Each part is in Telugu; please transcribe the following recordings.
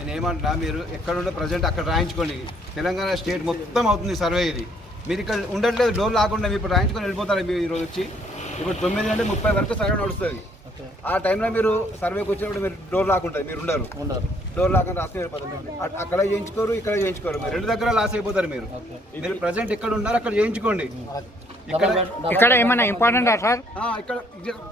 నేను ఏమంటున్నా, మీరు ఎక్కడుండే ప్రజెంట్ అక్కడ రాయించుకోండి. తెలంగాణ స్టేట్ మొత్తం అవుతుంది సర్వే ఇది. మీరు ఇక్కడ ఉండట్లేదు, డోర్ లాకుండా మీరు ఇప్పుడు రాయించుకొని వెళ్ళిపోతారు. మీరు ఈరోజు వచ్చి ఇప్పుడు 9:30 వరకు సర్వే నడుస్తుంది. ఆ టైంలో మీరు సర్వేకి వచ్చినప్పుడు మీరు డోర్ లాక్కుంటుంది, మీరు ఉండరు. డోర్ లాకుండా రాసుకొని వెళ్ళిపోతారు. అక్కడ చేయించుకోరు, ఇక్కడ చేయించుకోరు. మీరు రెండు దగ్గర లాస్ అయిపోతారు. మీరు ప్రజెంట్ ఎక్కడ ఉన్నారు అక్కడ చేయించుకోండి. ఇక్కడ ఏమైనా ఇంపార్టెంట్ సార్?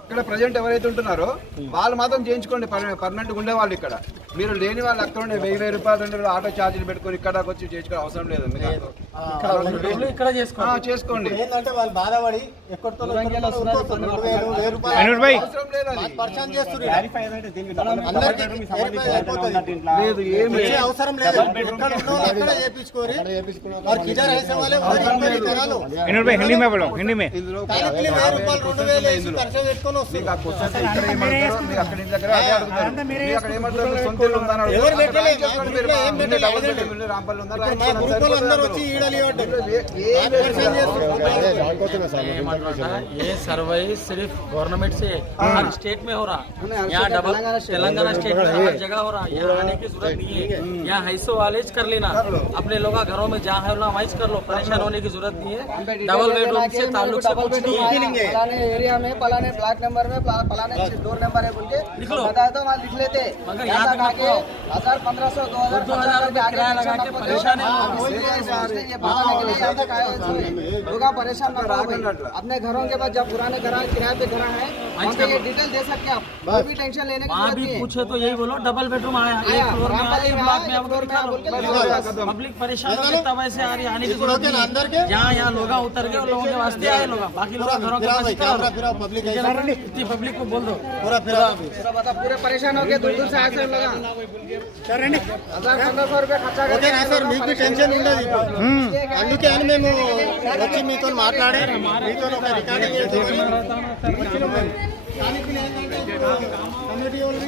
ఇక్కడ ప్రజెంట్ ఎవరైతే ఉంటున్నారో వాళ్ళు మాత్రం చేయించుకోండి. పర్మనెంట్ ఉండే వాళ్ళు ఇక్కడ. మీరు లేని వాళ్ళు అక్కడ ఉండే 1000 రూపాయలు 2000 ఆటో ఛార్జీలు పెట్టుకొని ఇక్కడికి వచ్చి చేయించుకోవడం అవసరం లేదు. చేసుకోండి. లేదు, ఏమి అవసరం లేదు. हिंदी में बोलो, हिंदी में। ये सर्वे सिर्फ गवर्नमेंट से हर स्टेट में हो रहा, यहाँ डबल तेलंगाना स्टेट में हर जगह हो रहा। यहाँ आने की जरूरत नहीं है। यहाँ हैसो वाले कर लेना, अपने लोग घरों में जहाँ है वाइज कर लो, परेशान होने की जरूरत नहीं है। डबल बेडरूम से ताल्लुक से कुछ नहीं है। पलाने एरिया में पलाने फ्लैट नंबर में पलाने डोर नंबर है बोल के बताया तो वहाँ लिख लेते। मगर यहाँ तक आके 1500 2000 किराया लगा के परेशान है। लोग परेशान ना हो, अपने घरों के बाद जब पुराने घर किराए पे घर है ये डिटेल दे सकते आप, कोई भी टेंशन लेने की वहाँ भी पूछे तो यही बोलो डबल बेडरूम आया, एक फ्लोर में आया, ब्लॉक में पब्लिक परेशान हो गई। तब ऐसे आ रही आने की जरूरत नहीं। यहाँ लोग उतर गए, लोगों के वास्ते आए लोग, बाकी लोग घरों के पास इतनी पब्लिक को बोल दो पूरा पूरे परेशान हो गए। दूर दूर से आए लोग 1000-1500 रुपये खर्चा करके సార్ మీకు టెన్షన్ ఉండదు. అందుకే అని మేము వచ్చి మీతో మాట్లాడే మీతో ఒక రికార్డింగ్ కమిటీ వాళ్ళు